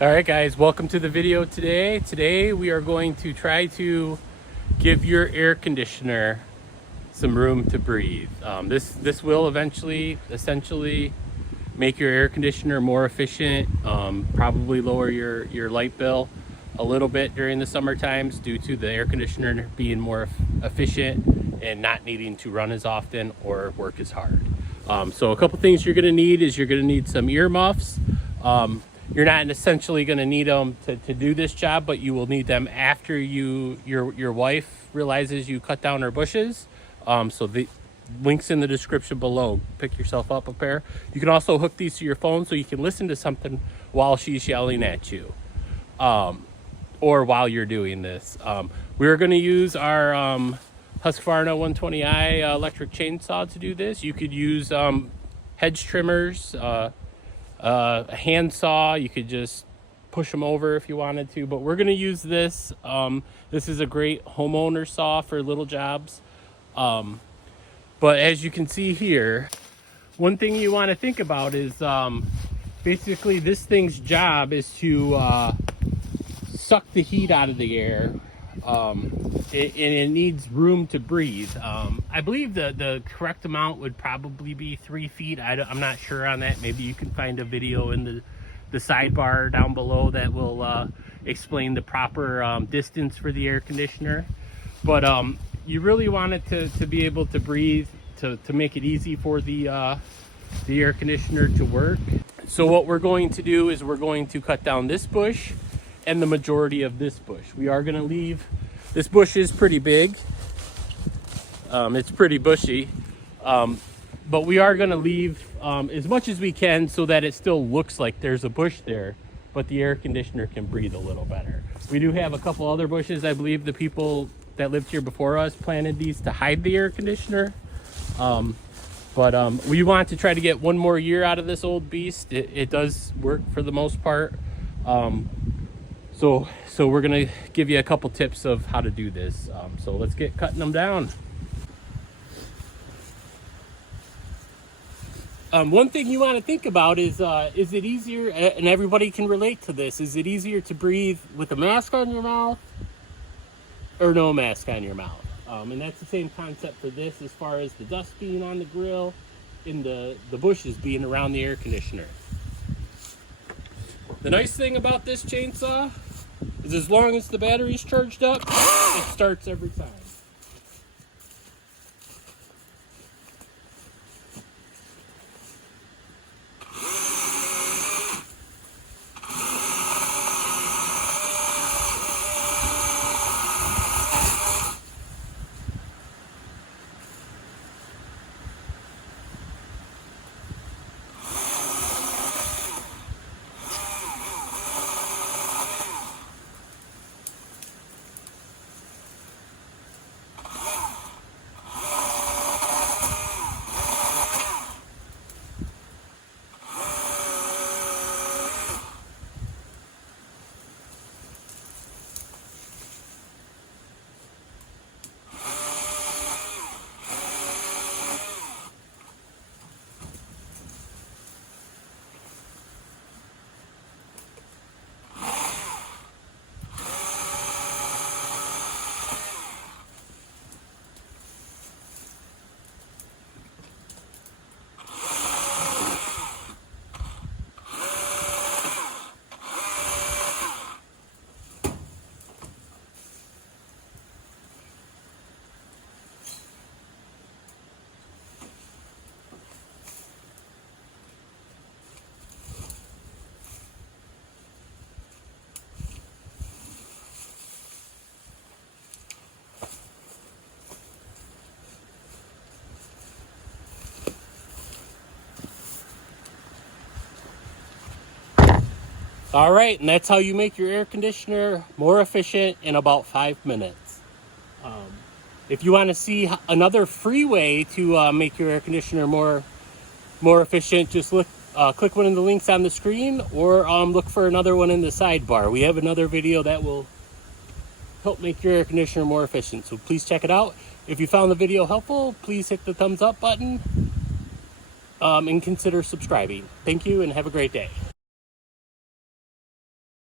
All right, guys, welcome to the video today. Today we are going to try to give your air conditioner some room to breathe. This will essentially make your air conditioner more efficient, probably lower your light bill a little bit during the summer times due to the air conditioner being more efficient and not needing to run as often or work as hard. So a couple things you're gonna need is you're gonna need some ear muffs. You're not essentially going to need them to do this job, but you will need them after your wife realizes you cut down her bushes. So the links in the description below. Pick yourself up a pair. You can also hook these to your phone so you can listen to something while she's yelling at you, or while you're doing this. We're going to use our Husqvarna 120i electric chainsaw to do this. You could use hedge trimmers, a hand saw. You could just push them over if you wanted to, but we're going to use this. This is a great homeowner saw for little jobs. But as you can see here, one thing you want to think about is basically this thing's job is to suck the heat out of the air, and it needs room to breathe. I believe the correct amount would probably be 3 feet. I'm not sure on that. Maybe you can find a video in the sidebar down below that will explain the proper distance for the air conditioner. But you really want it to be able to breathe, to make it easy for the air conditioner to work. So what we're going to do is we're going to cut down this bush and the majority of this bush. We are going to leave, this bush is pretty big. It's pretty bushy, but we are going to leave as much as we can so that it still looks like there's a bush there, but the air conditioner can breathe a little better. We do have a couple other bushes. I believe the people that lived here before us planted these to hide the air conditioner. But we want to try to get one more year out of this old beast. It does work for the most part. So we're gonna give you a couple tips of how to do this. So let's get cutting them down. One thing you want to think about is it easier, and everybody can relate to this, is it easier to breathe with a mask on your mouth or no mask on your mouth? And that's the same concept for this, as far as the dust being on the grill and the bushes being around the air conditioner. The nice thing about this chainsaw is as long as the battery's charged up, it starts every time. All right, and that's how you make your air conditioner more efficient in about 5 minutes. If you want to see another free way to make your air conditioner more efficient, just click one of the links on the screen, or look for another one in the sidebar. We have another video that will help make your air conditioner more efficient, so please check it out. If you found the video helpful, please hit the thumbs up button and consider subscribing. Thank you and have a great day.